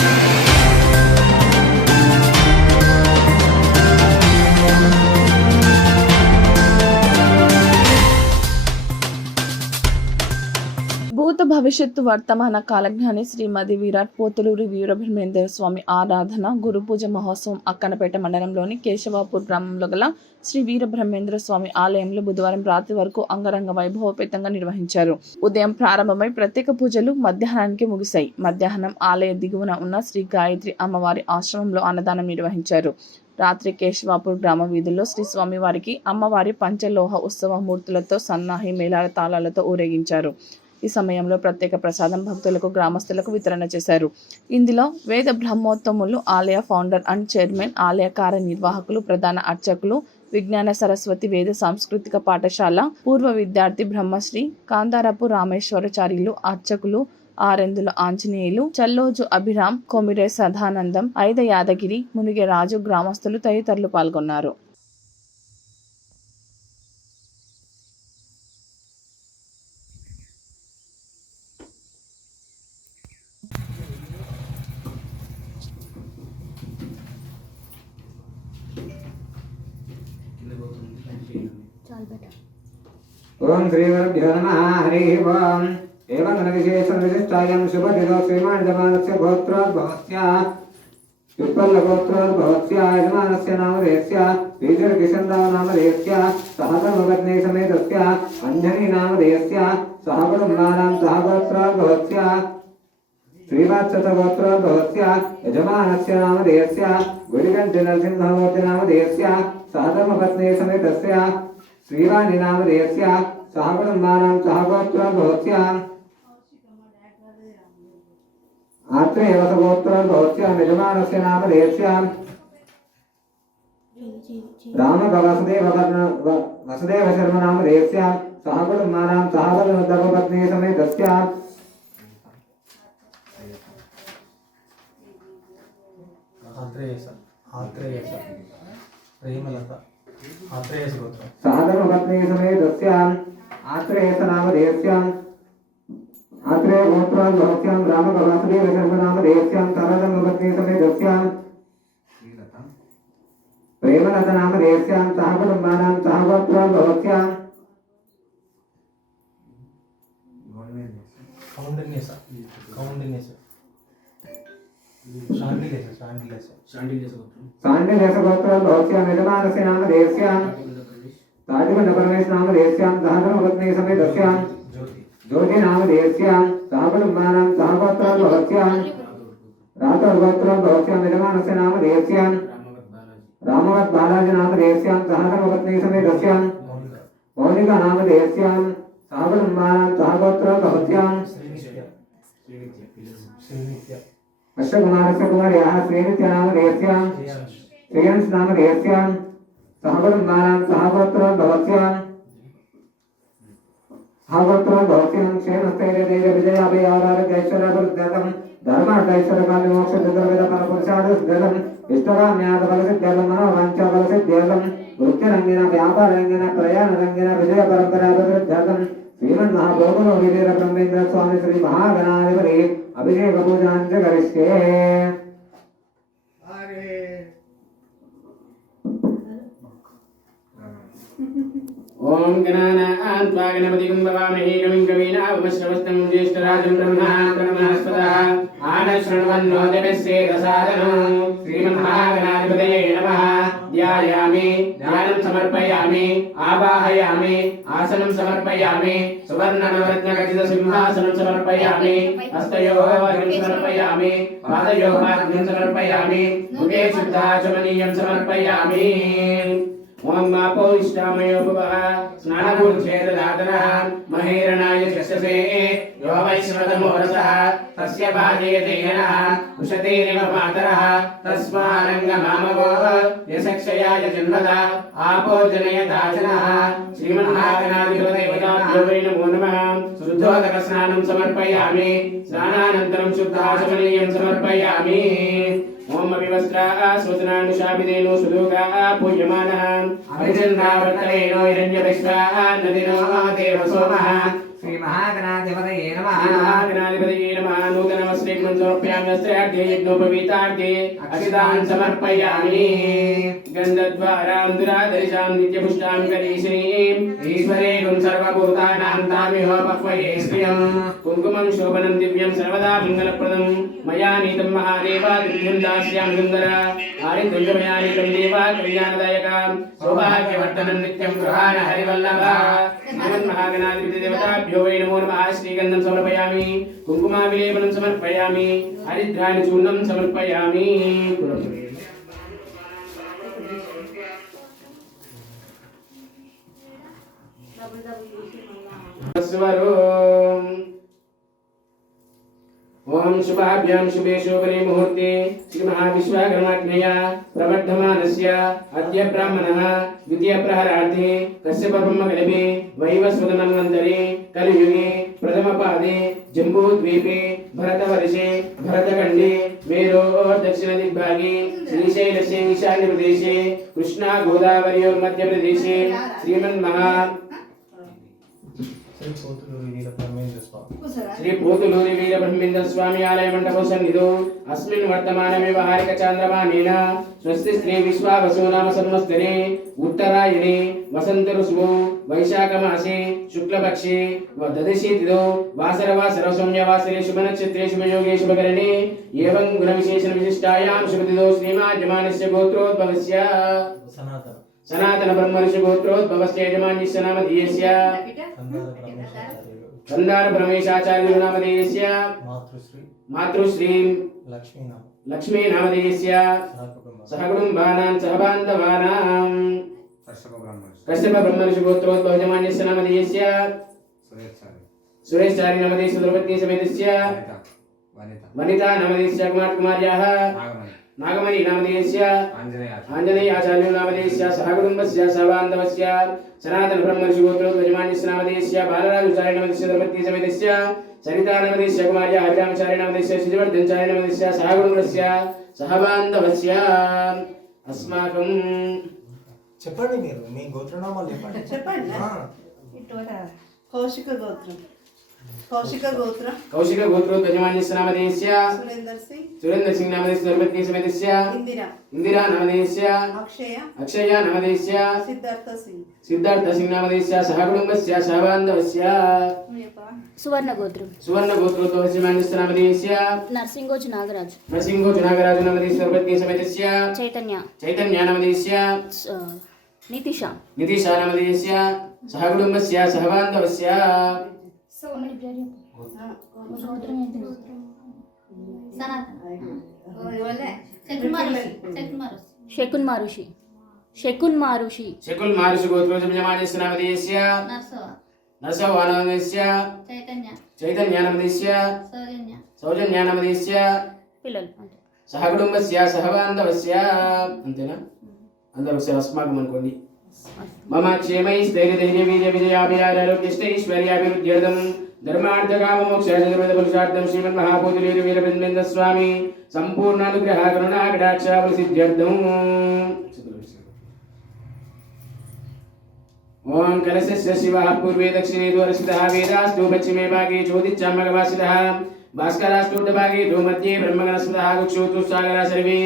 Thank you. భవిష్యత్తు వర్తమాన కాలజ్ఞాని శ్రీమతి విరాట్ పోతులూరి వీరబ్రహ్మేంద్ర స్వామి ఆరాధన గురు పూజ మహోత్సవం అక్కనపేట మండలంలోని కేశవాపూర్ గ్రామంలో గల శ్రీ వీరబ్రహ్మేంద్ర స్వామి ఆలయంలో బుధవారం రాత్రి వరకు అంగరంగ వైభవపేతంగా నిర్వహించారు. ఉదయం ప్రారంభమై ప్రత్యేక పూజలు మధ్యాహ్నానికి ముగిశాయి. మధ్యాహ్నం ఆలయ దిగువన ఉన్న శ్రీ గాయత్రి అమ్మవారి ఆశ్రమంలో అన్నదానం నిర్వహించారు. రాత్రి కేశవాపూర్ గ్రామ వీధుల్లో శ్రీ స్వామివారికి అమ్మవారి పంచలోహ ఉత్సవ మూర్తులతో సన్నాహి మేళాల తాళాలతో ఊరేగించారు. ఈ సమయంలో ప్రత్యేక ప్రసాదం భక్తులకు గ్రామస్తులకు వితరణ చేశారు. ఇందులో వేద బ్రహ్మోత్తములు ఆలయ ఫౌండర్ అండ్ చైర్మన్ ఆలయ కార్యనిర్వాహకులు ప్రధాన అర్చకులు విజ్ఞాన సరస్వతి వేద సాంస్కృతిక పాఠశాల పూర్వ విద్యార్థి బ్రహ్మశ్రీ కాందారపు రామేశ్వరచార్యులు అర్చకులు ఆరెందుల ఆంజనేయులు చల్లోజు అభిరామ్ కొమిరే సదానందం ఐద యాదగిరి మునిగే రాజు గ్రామస్తులు తదితరులు పాల్గొన్నారు. ఓం శ్రీగురుభ్యో నమ హరి ఓం ఏవం విశేషం విశిష్టాయం శుభదిదో శ్రీమాణ్యమానస్య గోత్రోద్భవస్య యుత్పల్లగోత్రోద్భవస్యమానస్య నామధేస్య శ్రీధరకిషన్రావు నామధేస్య సహకర్మపత్ని సమేతస్య అంజని నామధేస్య సహకుటుంబానాం సహగోత్రోద్భవస్య శ్రీవాత్సతగోత్రోద్భవస్య యజమానస్య నామధేస్య గురిగంటి నరసింహమూర్తి నామధేస్య సహధర్మపత్ని సమేతస్య శ్రీవాణి నామధేస్య सहकुटुम्बानां सहगोत्रो भवत्याम् आत्र एव स गोत्रो भवत्याम् यजमानस्य नाम देयस्याम् रामवसुदेववर्ण वसुदेवशर्म नाम देयस्याम् सहकुटुम्बानां सहपदपत्नी समेतस्याम् आत्रेयस आत्रेयस, प्रेमलता। साधनपत्नी समेतस्याम् आत्रेयस नाम देयस्याम् आत्रेय गोत्रान् भवत्याम् रामकवासुदेव शर्मनाम देयस्याम् सरलपत्नी समेतस्याम् प्रेमलत नाम देयस्याम् सह कुटुम्बानां सह गोत्रान् भवत्याम् कौंडिन्य कौंडिन्य शाण्डिल्यसगोत्रं भवत्यां यजमानस्य नाम देस्यान् ताजुगणपरमेश नाम देस्यान् सहगणपत्नी समे दस्यान् ज्योति नाम देस्यान् सहगणमानां सहगोत्रात् भवत्यान् रातोर्गोत्रं भवत्यां यजमानस्य नाम देस्यान् रामवत् बालाजी नाम देस्यान् सहगणपत्नी समे दस्यान् मौलिका नाम देस्यान् सहगणमानां सहगोत्रं भवत्यां श्रीनित्य अष्टगुणारसगुणर्याः श्रीनित्यां रेत्यां श्रियंस् नाम रेत्यां सहवर्णानां सहगोत्रो भवत्यां सहगोत्रो भवत्यां क्षेमस्थैर्यदैर्यविजयाभयारारगैश्वर्यवृद्धकं धर्मार्थैश्वरकालमोक्षदुर्वेदपरपुरुषादुर्गतम् इष्टकाम्यादबलसिद्ध्यकमनोवाञ्चाबलसिद्ध्यकं वृत्तिरङ्गिन व्यापारङ्गिन प्रयाणरङ्गिन विजयपरम्पराभिवृद्धकं श्रीमन्महाभोगलो विजयब्रह्मेन्द्रस्वामी श्रीमहागणाधिपति అభిషేకము గరిష్టే ఓం గణానాం త్వా గణపతిం భవామహే కవిం కవీనావమశ్రవస్తం జ్యేష్ఠరాజం బ్రహ్మణా బ్రహ్మణస్పదః ఆనశృణ్వన్నో జగస్యేదసాదనం శ్రీమన్మహాగణాధిపతయే నమ ధ్యాయామి ధ్యానం సమర్పయామి ఆవాహయామి ఆసనం సమర్పయామి సువర్ణనవరత్నఖచిత సింహాసనం సమర్పయామి హస్తయోగం సమర్పయామి పాదయోః సమర్పయామి ముఖే శుద్ధాచమనీయం సమర్పయామి ఓం మాపో ఇష్టామయో భవ మహేరణాయ శస్యసే యో వైశ్వతమోరసః తస్య భాజయతే యనః ఉషతేరివ మాతరః తస్మారంగమామవో యశక్షయాయ జన్మద ఆపో జనయదాచనః శ్రీమన్నారాయణాధిపతైవతాభ్యో వై నమో నమః శుద్ధోదక స్నానం సమర్పయామి స్నానానంతరం సమర్పయామి ఓం అవివస్త్రా సూచనానుషాభిదేనో సులోకా పూజ్యమానः. అభిచంద్రావర్తనేనో హిరణ్యవిశ్వా నదినో దేవ సోమः శ్రీ మహాగణాధిపతయే నమ. మహాగణాధిపతయే నమ. నూతన వస్త్రం సమర్పయామ్యస్త్రార్థే యజ్ఞోపవీతార్థే అసిదాన్ సమర్పయామి. గంధద్వారాం దురాదర్శాం నిత్యపుష్టాం కరీశ్రీం ఈశ్వరేణుం సర్వభూతానాం తామిహ పక్వయే శ్రియం కుంకుమం శోభనం దివ్యం సర్వదా మంగళప్రదం. మయా నీతం మహాదేవా దివ్యం దాస్యాం సుందర. ఆరి దుర్గమయానీతం దేవా కళ్యాణదాయక. సౌభాగ్యవర్తనం నిత్యం గృహాణ హరివల్లభ. మహాగణాధిపతి దేవతాభ్య గురుభ్యో వై నమో శ్రీగంధం సమర్పయామి కుంకుమ విలేపనం సమర్పయామి. హరిద్రాని చూర్ణం సమర్పయామి స్వరూ ఓం శుభాభ్యాం శుభేషు వనే శ్రీ మహావిశ్వాకర్మాగ్నయ ప్రవర్ధమానస్య అద్య బ్రాహ్మణ ద్వితీయ ప్రహరార్థే. కశ్యప బ్రహ్మగణమే వైవస్వదనంతరే కలియుగే ప్రథమ పాదే. జంబూద్వీపే భరతవర్షే భరతఖండే. మేరోర్దక్షిణ దిగ్భాగే ఈశాన్య ప్రదేశే. కృష్ణా గోదావరియోర్మధ్య ప్రదేశే. శ్రీమన్మహా శ్రీ పోతులూరి వీర పరమేంద్ర స్వామి శ్రీ పోతులూరి వీర బ్రహ్మేంద్ర స్వామి ఆలయ మండప సన్నిధో అస్మిన్ వర్తమాన వ్యవహారిక చాంద్రమానేన. స్వస్తి శ్రీ విశ్వావసో నామ సంవత్సరే ఉత్తరాయణే వసంత ఋతువు వైశాఖ మాసే శుక్లపక్షే దదశి తిథో వాసర వాసర సౌమ్య వాసరే శుభ నక్షత్రే శుభయోగే శుభకరణే. ఏవం గుణ విశేషణ విశిష్టాయాం శుభతిథో శ్రీమాద్యమానస్య గోత్రోద్భవస్య. సనాతన. సనాతన బ్రహ్మర్షి గోత్రోద్భవస్య యజమాన్యస్య నామధీయస్య కందార బ్రహ్మేశాచార్య నామధేయస్య. మాతృశ్రీ. లక్ష్మీ నామధేయస్య. సహకుటుంబ. సహకుటుంబానాం సహబాంధవానాం. కశ్యప బ్రహ్మర్షి కశ్యప బ్రహ్మర్షి గోత్రోద్భవజమాన్యస్య నామధేయస్య సురేశ్చారి. నామధేయస్య ద్రౌపదీ సమేతస్య. వనితా. నామధేయస్య కుమార్ కుమార్యాः ఆంజనేయాచార్య నామధేయస్య సహకుటుంబస్య సహబాంధవస్య సనాతన బ్రహ్మర్షి గోత్రోద్భవజమాన్యస్య నామధేయస్య బాలరాజుచార్య నామధేయస్య ద్రౌపదీ సమేతస్య సరితా నామధేయస్య కుమార్య హరిరామచార్య నామధేయస్య శిశువర్ధన్చార్య నామధేయస్య సహకుటుంబస్య సహబాంధవస్య అస్మాకం చెప్పండి మీరు మీ గోత్రనామాలు చెప్పండి. చెప్పండి. కౌశిక గోత్రం. కౌశిక గోత్రం. కౌశిక గోత్రోద్భజమాన్యస్య నామధేయస్య. సురేందర్ సింగ్. సురేంద్ర సింగ్ నామధేయస్య ద్రౌపదీ సమేతస్య. ఇందిరా. ఇందిరా నామధేయస్య. అక్షయ. అక్షయ నామధేయస్య. సిద్ధార్థ సింగ్. సిద్ధార్థ సింగ్ నామధేయస్య సహకుటుంబస్య సహబాంధవస్య. సువర్ణ గోత్రం. సువర్ణ గోత్రోద్భవజమాన్యస్య నామధేయస్య. నర్సింగోజు నాగరాజు. నరసింహో జునాగరాజు నామధేయస్య ద్రౌపదీ సమేతస్య. చైతన్య. చైతన్య నామధేయస్య. స- నితిష. నితీశ నామధేయస్య. సహకుటుంబస్య సహబాంధవస్య. శకున్ మారుషి. శకున్ మారుషి. శకుల్ మహర్షి గోత్రోద్భజమాన్యస్య నామధేయస్య. నరసవ. నామధేయస్య చైతన్య. నామధేయస్య. సౌజన్య. పిల్లలు. అంతే. సహకుటుంబస్య సహబాంధవస్య అంతేనా? అందరూ ఒకసారి అస్మాకం అనుకోండి. మమ క్షేమై స్థైర్యధైర్య వీర్య విజయాభియారోగ్యైశ్వర్యాభివృద్ధ్యర్థం ధర్మార్థకామమోక్షార్థం పురుషార్థం శ్రీమన్మహాభూతులేరు వీరబ్రహ్మేంద్ర స్వామి సంపూర్ణానుగ్రహ కరుణా కటాక్ష ప్రసిద్ధ్యర్థం ఓం కలశస్య శివ పూర్వే దక్షిణే ద్వారస్థితः వేదాస్తు పశ్చిమే భాగే జ్యోతిశ్చామగవాసితः భాస్కరాస్తూర్ధభాగే దో మధ్యే బ్రహ్మగణస్పతः గుక్షోతు సాగరా సర్వే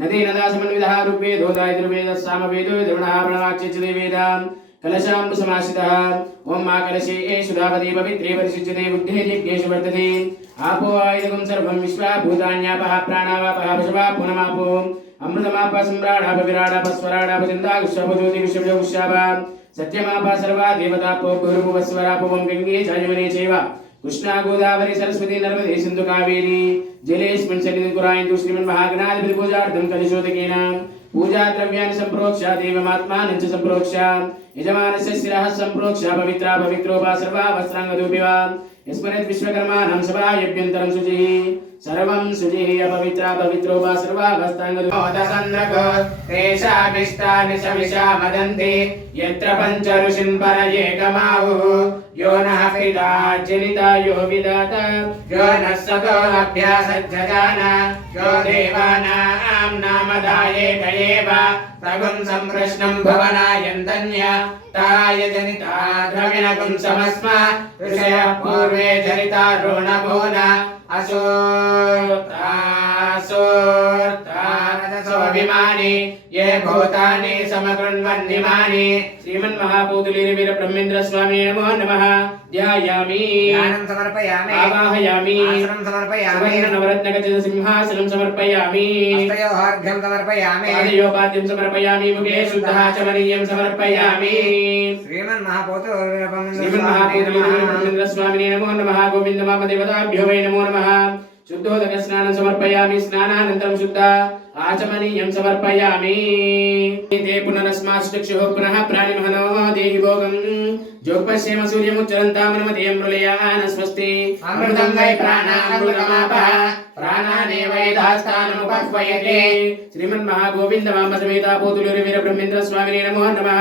నదే నదా రూపే ఋగ్వేదో దోదాయుర్వేదः సామవేదో ద్రవణः ప్రణవాచ్యతే వేద కలశాంబు సమాశ్రితः ఓం మా కలశే ఏ సుధాపదే పవిత్రే పరిశుచ్యతే బుద్ధే జిజ్ఞేషు వర్తతే ఆపో ఆయుధం సర్వం విశ్వా భూతాన్యాపః ప్రాణావాపః పశవా పునమాపో అమృతమాప సమ్రాడాప విరాడాప స్వరాడాప చందాగుష్యాప జ్యోతిగుష్యభ సత్యమాప సర్వా దేవతాపో భూర్భువస్వరాపవం గంగే చాయమనే చైవ కృష్ణా గోదావరి సరస్వతి నర్మదే సింధు కావేరి జలేస్మిన్ సన్నిధి కురాయంతు శ్రీమన్ మహాగణాధిపతి పూజార్థం కలిశోదకేన పూజా ద్రవ్యాన్ని సంప్రోక్ష దేవమాత్మానం చ సంప్రోక్ష యజమానస్య శిరః సంప్రోక్ష పవిత్ర పవిత్రోపా సర్వా వస్త్రాంగదూపివ యస్మరత్ విశ్వకర్మాణం సభాయభ్యంతరం శుచిః सर्वं शुचिः अपवित्रा पवित्रो वा सर्वावस्थाङ्गदसन्द्रको तेषाभिष्टानि शमिषा मदन्ति यत्र पञ्च ऋषिन् पर एकमाहुः यो नः पिता जनिता यो विदात यो नः सतो अभ्यासज्जजान यो देवानां नामदायेक एव तगुं सम्प्रश्नं भवनायन्तन्य ताय जनिता द्रविणगुं समस्म ऋषयः पूर्वे जनिता ऋणभून อสุตตาสุตตา అభిమాని ఏ భూతాని సమకృణ్వన్నిమాని శ్రీమన్ మహాభూతులిరివిర బ్రహ్మేంద్ర స్వామి నమో నమ ధ్యాయామి ధ్యానం సమర్పయామి ఆవాహయామి ఆసనం సమర్పయామి నవరత్న గజ సింహాసనం సమర్పయామి అష్టయోహార్ఘ్యం సమర్పయామి పాదయోపాద్యం సమర్పయామి ముఖే శుద్ధ చమనీయం సమర్పయామి శ్రీమన్ మహాభూతులిరివిర బ్రహ్మేంద్ర స్వామి నమో నమ గోవిందమామ దేవతాభ్యో వై నమో నమః శుద్ధోదక స్నానం సమర్పయామి స్నానానంతరం శుద్ధ ఆచమనీయం సమర్పయామి. తే పునరస్మాశ్చక్షు పునః ప్రాణిమహనో దేహి భోగం. జోగ్పశ్యేమ సూర్యముచ్చరంతామనుమతియం మృళయాన స్వస్తి అమృతం అమృతంగై ప్రాణామృతమాప ప్రాణానేవైదాస్థానముపక్వయతే శ్రీమన్మహాగోవిందమాంబ పోతులూరి వీర బ్రహ్మేంద్ర స్వామిని నమో. నమః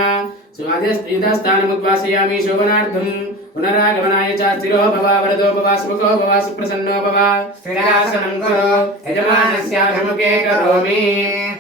స్వాధ్యయుధస్థానముద్వాసయామి శోభనార్థం. పునరాగమనాయ చ స్థిరో భవ వరదో భవ సుముఖో భవ సుప్రసన్నో భవ స్థిరాసనం కరో యజమానస్యాభిముఖే కరోమి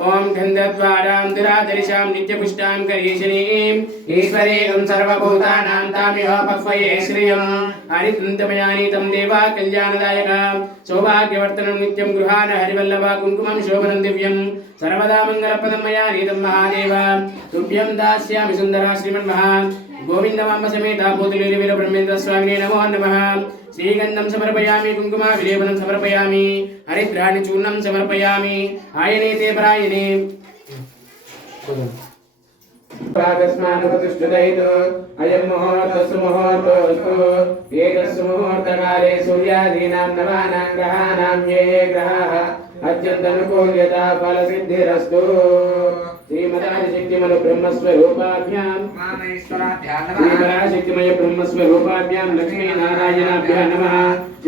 ఓం గంధద్వారాం దురాదర్శాం నిత్యపుష్టాం కరీషిణీం ఈశ్వరీం సర్వభూతానాం తామిహోపక్వయే శ్రియం. హరితంతమయానీతం దేవా కళ్యాణదాయక. సౌభాగ్యవర్తనం నిత్యం గృహాన హరివల్లభ కుంకుమం శోభనం దివ్యం. సర్వదా మంగళపదం మయా నీతం మహాదేవ. తుభ్యం దాస్యామి సుందరా శ్రీమన్మహా. గోవిందమాంబ సమేత భూతులేరు వీర బ్రహ్మేంద్ర స్వామిని నమో నమ. శ్రీగంధం సమర్పయామి కుంకుమ విలేపనం సమర్పయామి హరిద్రాణి చూర్ణం సమర్పయామి ఆయనే తే పరాయణే. ప్రాగస్మానుపతిష్ఠుతైతు అయం ముహూర్తస్సు ముహూర్తోస్తు. ఏకస్సు ముహూర్తకాలే సూర్యాదీనాం నవానాం గ్రహాణాం ఏ గ్రహాः. అత్యంతనుకూల్యత ఫల సిద్ధిరస్తు శ్రీమదాశక్తిమను బ్రహ్మస్వరూపాభ్యాం శ్రీమదాశక్తిమయ బ్రహ్మస్వరూపాభ్యాం. లక్ష్మీనారాయణాభ్యా నమః.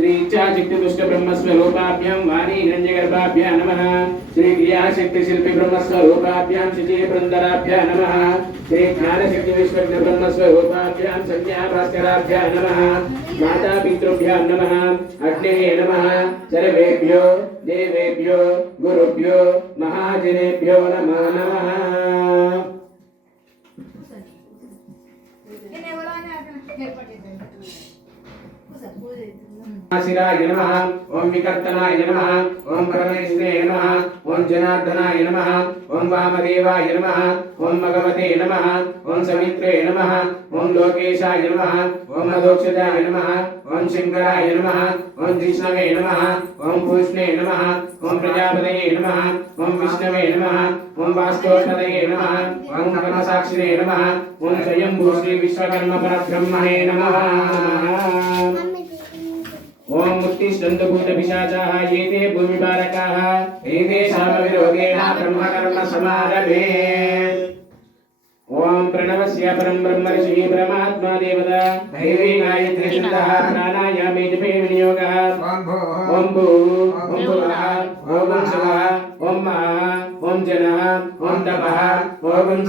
इच्छाशक्तिदुष्ट ब्रह्मस्वरूपाभ्यां वाणी हिरण्यगर्भाभ्यः नमः। श्री क्रियाशक्तिशिल्पि ब्रह्मस्वरूपाभ्यां शुचिबृन्दराभ्यः नमः। श्री ज्ञानशक्ति विश्वज्ञ ब्रह्मस्वरूपाभ्यां संज्ञाभास्कराभ्यः नमः। मातापितृभ्यः नमः। अग्नेः नमः। सर्वेभ्यो, देवेभ्यो, गुरुभ्यो, महाजनेभ्यो नमो नमः। శిరాయ నమ ఓం వికర్తనాయ నమ ఓం పరమేశ్వరే నమ ఓం జనార్దనాయ నమ ఓం వామదేవాయ నమ ఓం భగవతే నమ ఓం సమిత్రే నమ ఓం లోకేశాయ నమ ఓం మధోక్షదాయ నమ ఓం శంకరాయ నమ ఓం కృష్ణవే నమ ఓం పూష్ణే నమ ఓం ప్రజాపతయే నమ ఓం విష్ణవే నమ ఓం వాస్తోషదయే నమ ఓం కర్మసాక్షిరే నమ ఓం స్వయంభూ శ్రీ విశ్వకర్మ పరబ్రహ్మణే నమ ओम मुक्ति दंड भूत पिशाचाः, ये ते भूमिपारकाः एते सर्वविरोगेण ब्रह्मकर्म समारभे। ओम प्रणवस्य परं ब्रह्म ऋषिः परमात्मा देवता। दैवी गायत्री शुद्धः प्राणायामे जपे विनियोगः। ओम भो ओम भो ओम वंशः ओम महा, ओम जनः, ओम तपः, ओम वंश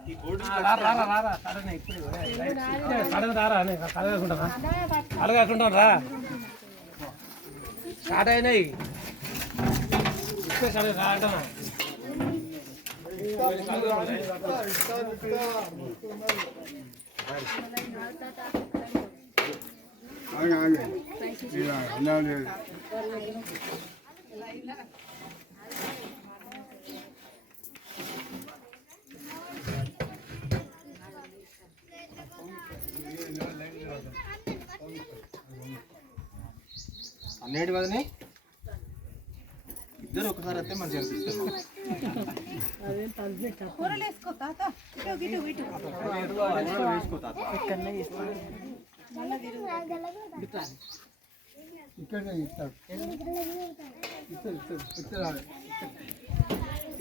పీతా చైతన్య ఈ గోల్డ్ స్టార్ట్ అయినాయి ఇప్పుడే అన్నిటి వదిని ఇద్దరు ఒకసారి వస్తే మంచిగా అనిపిస్తుంది. కూరలు వేసుకో తాత. ఇటు ఇటు ఇటు. వేసుకో తాత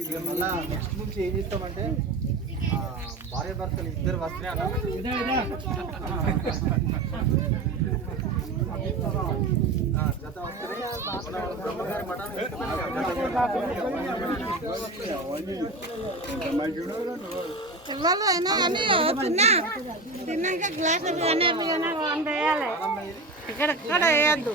ఇక మళ్ళా నెక్స్ట్ నుంచి ఏం చేస్తామంటే ఆ, భార్య భర్తలు ఇద్దరు వస్తే అన్నం పిల్లలు అయినా కానీ తిన్నా. తిన్నాక గ్లాసులు కానీ అవి కానీ వంద వేయాలి ఇక్కడ ఇక్కడ వేయద్దు.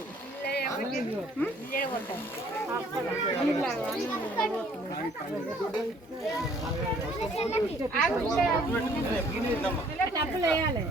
డబ్బులు వేయాలి